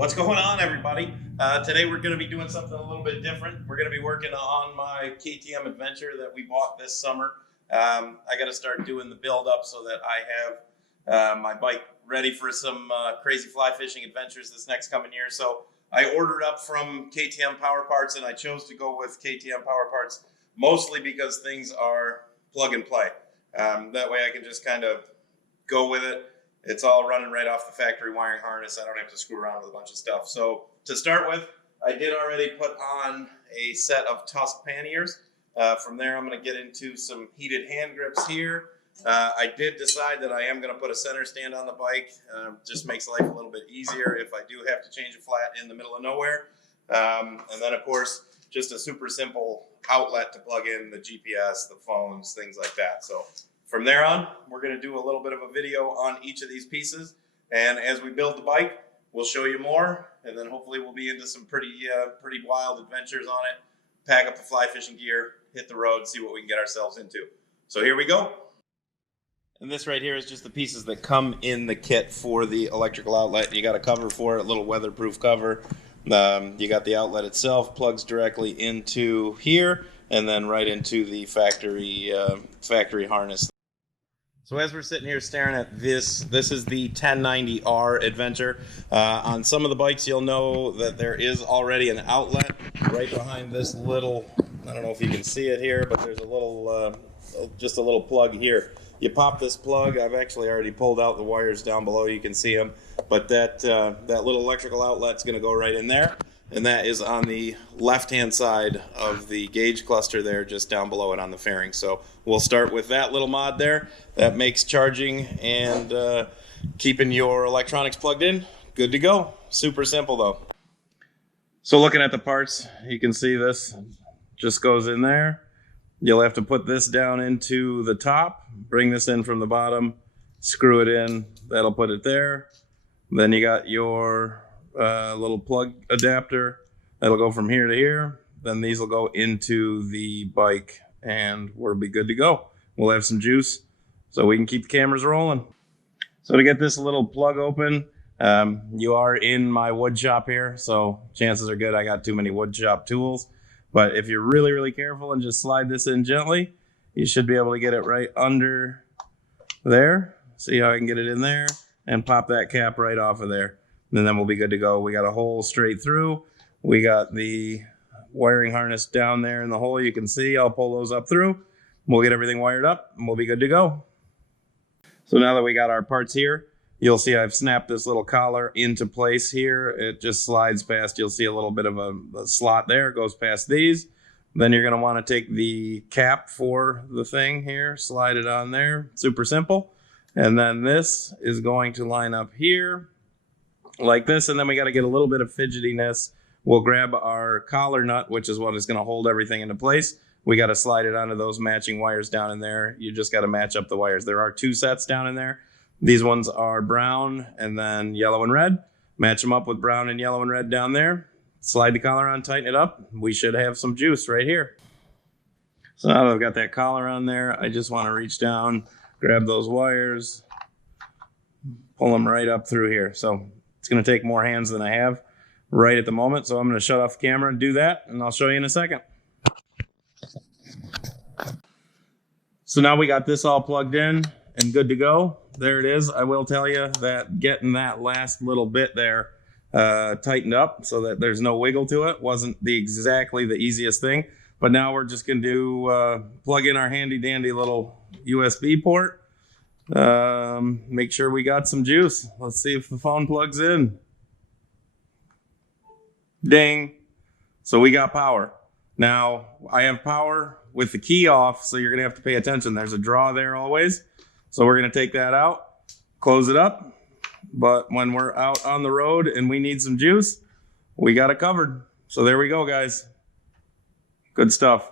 What's going on, everybody? Today we're going to be doing something a little bit different. We're going to be working on my KTM Adventure that we bought this summer. I got to start doing the build up so that I have my bike ready for some crazy fly fishing adventures this next coming year. So I ordered up from KTM Power Parts, and I chose to go with KTM Power Parts mostly because things are plug and play. That way I can just kind of go with it. It's all running right off the factory wiring harness. I don't have to screw around with a bunch of stuff. So to start with, I did already put on a set of Tusk panniers. From there, I'm going to get into some heated hand grips here. I did decide that I am going to put a center stand on the bike. Just makes life a little bit easier if I do have to change a flat in the middle of nowhere. And then, of course, just a super simple outlet to plug in the GPS, the phones, things like that. So from there on, we're going to do a little bit of a video on each of these pieces. And as we build the bike, we'll show you more. And then hopefully we'll be into some pretty wild adventures on it. Pack up the fly fishing gear, hit the road, see what we can get ourselves into. So here we go. And this right here is just the pieces that come in the kit for the electrical outlet. You got a cover for it, a little weatherproof cover. You got the outlet itself, plugs directly into here, and then right into the factory harness. So as we're sitting here staring at this is the 1090R Adventure. On some of the bikes, you'll know that there is already an outlet right behind this little, I don't know if you can see it here, but there's a little, just a little plug here. You pop this plug. I've actually already pulled out the wires down below. You can see them. But that little electrical outlet's going to go right in there. And that is on the left-hand side of the gauge cluster there, just down below it on the fairing. So we'll start with that little mod there. That makes charging and keeping your electronics plugged in good to go. Super simple, though. So looking at the parts, you can see this just goes in there. You'll have to put this down into the top, bring this in from the bottom, screw it in. That'll put it there. Then you got your little plug adapter that'll go from here to here. Then these will go into the bike and we'll be good to go. We'll have some juice so we can keep the cameras rolling. So to get this little plug open, you are in my wood shop here, so chances are good I got too many wood shop tools. But if you're really, really careful and just slide this in gently, you should be able to get it right under there. See how I can get it in there and pop that cap right off of there. And then we'll be good to go. We got a hole straight through. We got the wiring harness down there in the hole. You can see I'll pull those up through. We'll get everything wired up and we'll be good to go. So now that we got our parts here, you'll see I've snapped this little collar into place here. It just slides past. You'll see a little bit of a slot there. It goes past these. Then you're going to want to take the cap for the thing here, slide it on there. Super simple. And then this is going to line up here like this. And then we got to get a little bit of fidgetiness. We'll grab our collar nut, which is what is going to hold everything into place. We got to slide it onto those matching wires down in there. You just got to match up the wires. There are two sets down in there. These ones are brown and then yellow and red. Match them up with brown and yellow and red down there. Slide the collar on, tighten it up. We should have some juice right here. So now that I've got that collar on there, I just want to reach down, grab those wires, pull them right up through here. So it's going to take more hands than I have right at the moment. So I'm going to shut off the camera and do that, and I'll show you in a second. So now we got this all plugged in and good to go. There it is. I will tell you that getting that last little bit there tightened up so that there's no wiggle to it wasn't exactly the easiest thing. But now we're just going to plug in our handy dandy little USB port. Make sure we got some juice. Let's see if the phone plugs in. Ding. So we got power. Now I have power with the key off, so you're going to have to pay attention. There's a draw there always. So we're going to take that out, close it up. But when we're out on the road and we need some juice, we got it covered. So there we go, guys. Good stuff.